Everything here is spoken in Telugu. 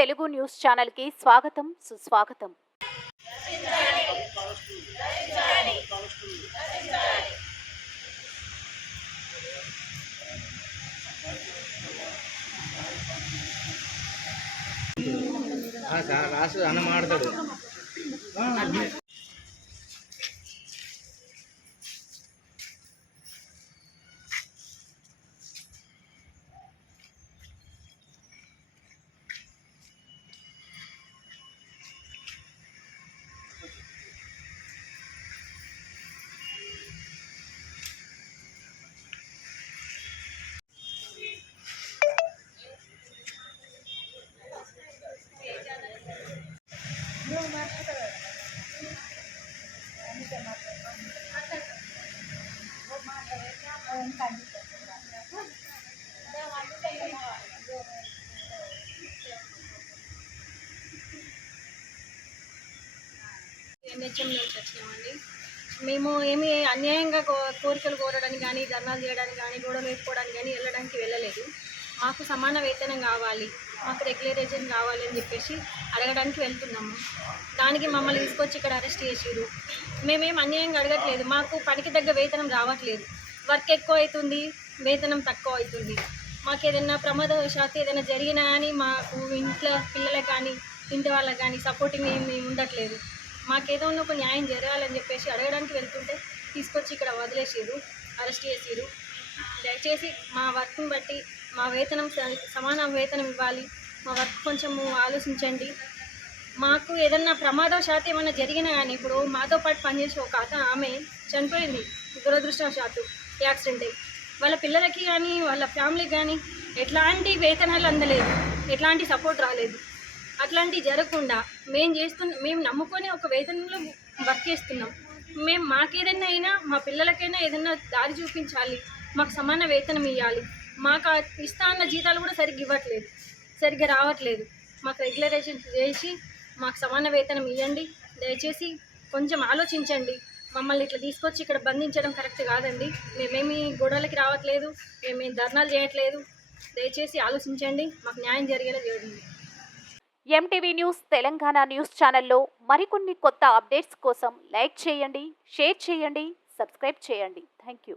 తెలుగు న్యూస్ ఛానల్కి స్వాగతం సుస్వాగతం. రాసు అన్న మాడతాడు ఎన్హెచ్ఎం నుంచి వచ్చినామండి మేము ఏమి అన్యాయంగా కో- కోరికలు కోరడానికి కానీ ధర్నాలు చేయడానికి కానీ గొడవలు వేసుకోవడానికి కానీ వెళ్ళడానికి వెళ్ళలేదు. మాకు సమాన వేతనం కావాలి మాకు రెగ్యులరైజేషన్ కావాలి అని చెప్పేసి అడగడానికి వెళ్తున్నాము. దానికి మమ్మల్ని తీసుకొచ్చి ఇక్కడ అరెస్ట్ చేసిరు మేమేం అన్యాయంగా అడగట్లేదు మాకు పనికి తగ్గ వేతనం రావట్లేదు. వర్క్ ఎక్కువ అవుతుంది వేతనం తక్కువ అవుతుంది. మాకు ఏదైనా ప్రమాదవశాత్తు ఏదైనా జరిగినా కానీ మాకు ఇంట్లో పిల్లలకు కానీ ఇంటి వాళ్ళకి కానీ సపోర్టింగ్ ఏమి ఉండట్లేదు. మాకేదో ఒక న్యాయం జరగాలని చెప్పేసి అడగడానికి వెళ్తుంటే తీసుకొచ్చి ఇక్కడ వదిలేసిరు అరెస్ట్ చేసిరు దయచేసి మా వర్క్ని బట్టి మా వేతనం సమాన వేతనం ఇవ్వాలి. మా వర్క్ కొంచెము ఆలోచించండి. మాకు ఏదన్నా ప్రమాదవశాత్తు ఏమైనా జరిగినా కానీ ఇప్పుడు మాతో పాటు పనిచేసే ఒక అత ఆమె చనిపోయింది దురదృష్టవశాత్తు. యాక్సిడెంట్. అయ్యి వాళ్ళ పిల్లలకి కానీ వాళ్ళ ఫ్యామిలీకి కానీ ఎట్లాంటి వేతనాలు అందలేదు. ఎట్లాంటి సపోర్ట్ రాలేదు. అట్లాంటివి జరగకుండా మేము చేస్తున్న మేము నమ్ముకొని ఒక వేతనంలో వర్క్ చేస్తున్నాం. మేము మాకేదైనా అయినా మా పిల్లలకైనా ఏదైనా దారి చూపించాలి. మాకు సమాన వేతనం ఇవ్వాలి మాకు ఇస్తా అన్న జీతాలు కూడా సరిగ్గా ఇవ్వట్లేదు. సరిగ్గా రావట్లేదు. మాకు రెగ్యులరైజేషన్ చేసి మాకు సమాన వేతనం ఇవ్వండి దయచేసి కొంచెం ఆలోచించండి. మమ్మల్ని ఇట్లా తీసుకొచ్చి ఇక్కడ బంధించడం కరెక్ట్ కాదండి. మేమేమి గొడవలకి రావట్లేదు. మేమేమి ధర్నాలు చేయట్లేదు. దయచేసి ఆలోచించండి. మాకు న్యాయం జరిగేలా చేయండి. ఎంటీవీ న్యూస్ తెలంగాణ న్యూస్ ఛానల్లో మరికొన్ని కొత్త అప్డేట్స్ కోసం లైక్ చేయండి షేర్ చేయండి సబ్స్క్రైబ్ చేయండి. Thank you